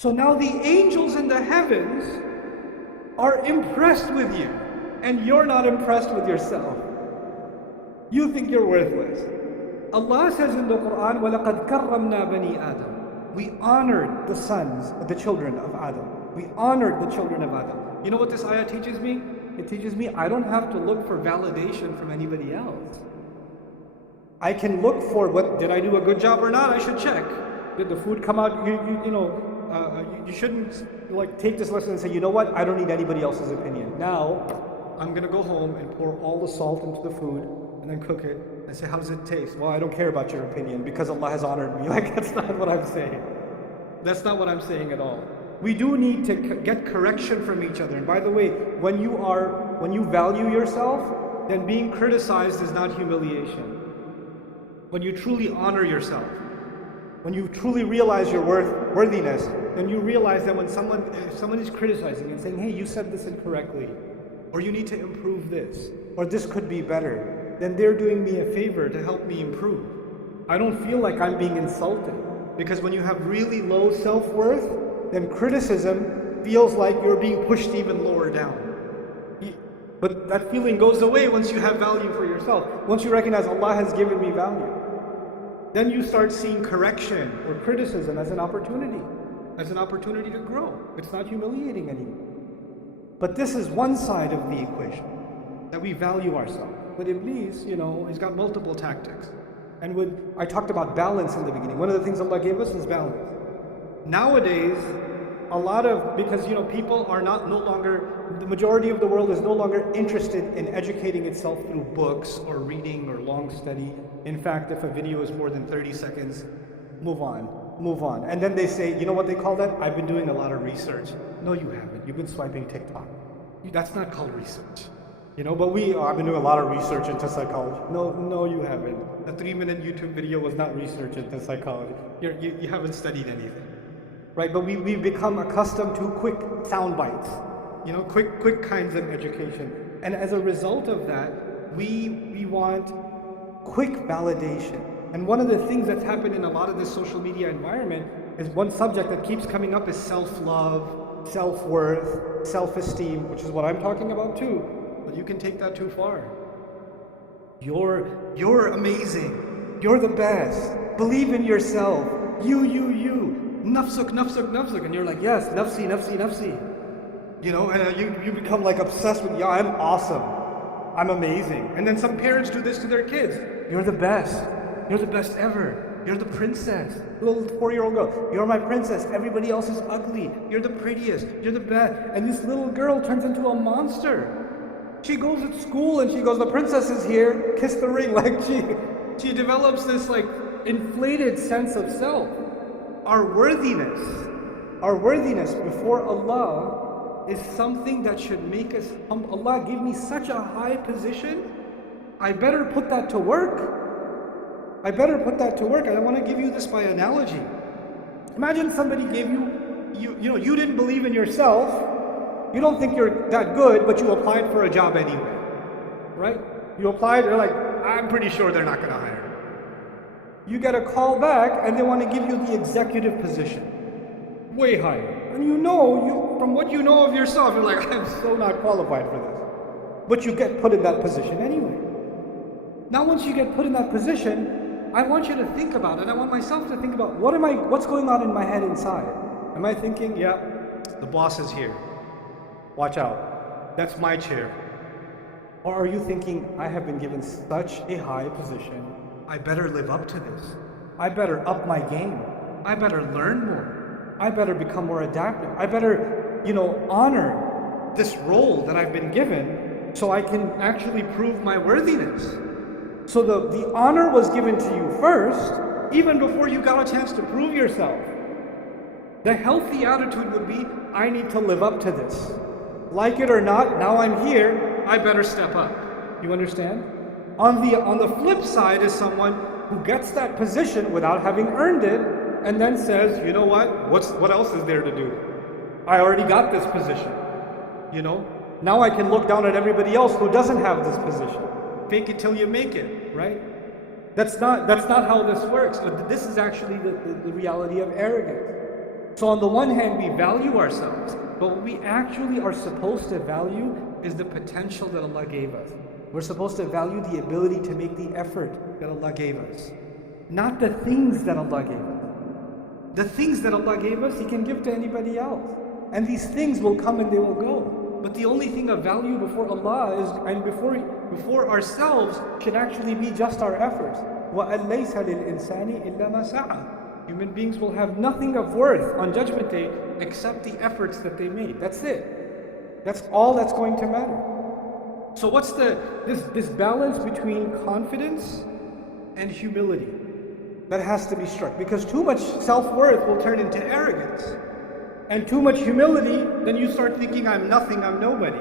So now the angels in the heavens are impressed with you, and you're not impressed with yourself. You think you're worthless. Allah says in the Quran, وَلَقَدْ كَرَّمْنَا بَنِي آدَمَ. We honored the children of Adam. We honored the children of Adam. You know what this ayah teaches me? It teaches me I don't have to look for validation from anybody else. I can look for did I do a good job or not? I should check. Did the food come out? You shouldn't take this lesson and say, you know what? I don't need anybody else's opinion. Now, I'm gonna go home and pour all the salt into the food and then cook it and say, how does it taste? Well, I don't care about your opinion because Allah has honored me. That's not what I'm saying. That's not what I'm saying at all. We do need to get correction from each other. And by the way, when you value yourself, then being criticized is not humiliation. When you truly honor yourself, when you truly realize your worthiness, then you realize that if someone is criticizing and saying, hey, you said this incorrectly, or you need to improve this, or this could be better, then they're doing me a favor to help me improve. I don't feel like I'm being insulted. Because when you have really low self-worth, then criticism feels like you're being pushed even lower down. But that feeling goes away once you have value for yourself. Once you recognize Allah has given me value. Then you start seeing correction or criticism as an opportunity to grow. It's not humiliating anymore. But this is one side of the equation, that we value ourselves. But Iblis, he's got multiple tactics. And I talked about balance in the beginning. One of the things Allah gave us is balance. Nowadays, because people are no longer, the majority of the world is no longer interested in educating itself through books or reading or long study. In fact, if a video is more than 30 seconds, move on. And then they say, you know what they call that? I've been doing a lot of research. No, you haven't. You've been swiping TikTok. That's not called research. But I've been doing a lot of research into psychology. No, you haven't. A 3-minute YouTube video was not research into psychology. You haven't studied anything. Right? But we've become accustomed to quick sound bites. Quick kinds of education. And as a result of that, we want quick validation. And one of the things that's happened in a lot of this social media environment is one subject that keeps coming up is self-love, self-worth, self-esteem, which is what I'm talking about too. But you can take that too far. You're amazing. You're the best. Believe in yourself. You. Nafsuk. And you're like, yes, nafsi. And you become obsessed with, I'm awesome. I'm amazing. And then some parents do this to their kids. You're the best. You're the best ever. You're the princess. Little 4-year-old girl. You're my princess. Everybody else is ugly. You're the prettiest. You're the best. And this little girl turns into a monster. She goes to school and she goes, the princess is here. Kiss the ring. She develops this inflated sense of self. Our worthiness before Allah is something that should make us humble. Allah gave me such a high position. I better put that to work. I want to give you this by analogy. Imagine somebody gave you didn't believe in yourself. You don't think you're that good, but you applied for a job anyway. Right? You applied, you're like, I'm pretty sure they're not going to hire me. You get a call back and they want to give you the executive position. Way higher. And from what you know of yourself, you're like, I'm so not qualified for this. But you get put in that position anyway. Now once you get put in that position, I want you to think about it. I want myself to think about what's going on in my head inside. Am I thinking, the boss is here. Watch out. That's my chair. Or are you thinking, I have been given such a high position, I better live up to this. I better up my game. I better learn more. I better become more adaptive. I better, honor this role that I've been given so I can actually prove my worthiness. So the honor was given to you first, even before you got a chance to prove yourself. The healthy attitude would be, I need to live up to this. Like it or not, now I'm here, I better step up. You understand? On the flip side is someone who gets that position without having earned it, and then says, you know what else is there to do? I already got this position. Now I can look down at everybody else who doesn't have this position. Fake it till you make it, right? That's not how this works. But this is actually the reality of arrogance. So on the one hand, we value ourselves, but what we actually are supposed to value is the potential that Allah gave us. We're supposed to value the ability to make the effort that Allah gave us, not the things that Allah gave us. The things that Allah gave us, He can give to anybody else. And these things will come and they will go. But the only thing of value before Allah is, and before ourselves, should actually be just our efforts. وَأَن لَيْسَ لِلْإِنسَانِ إِلَّا مَا سَعَى. Human beings will have nothing of worth on Judgment Day except the efforts that they made. That's it. That's all that's going to matter. So what's this balance between confidence and humility that has to be struck? Because too much self-worth will turn into arrogance. And too much humility, then you start thinking, I'm nothing, I'm nobody.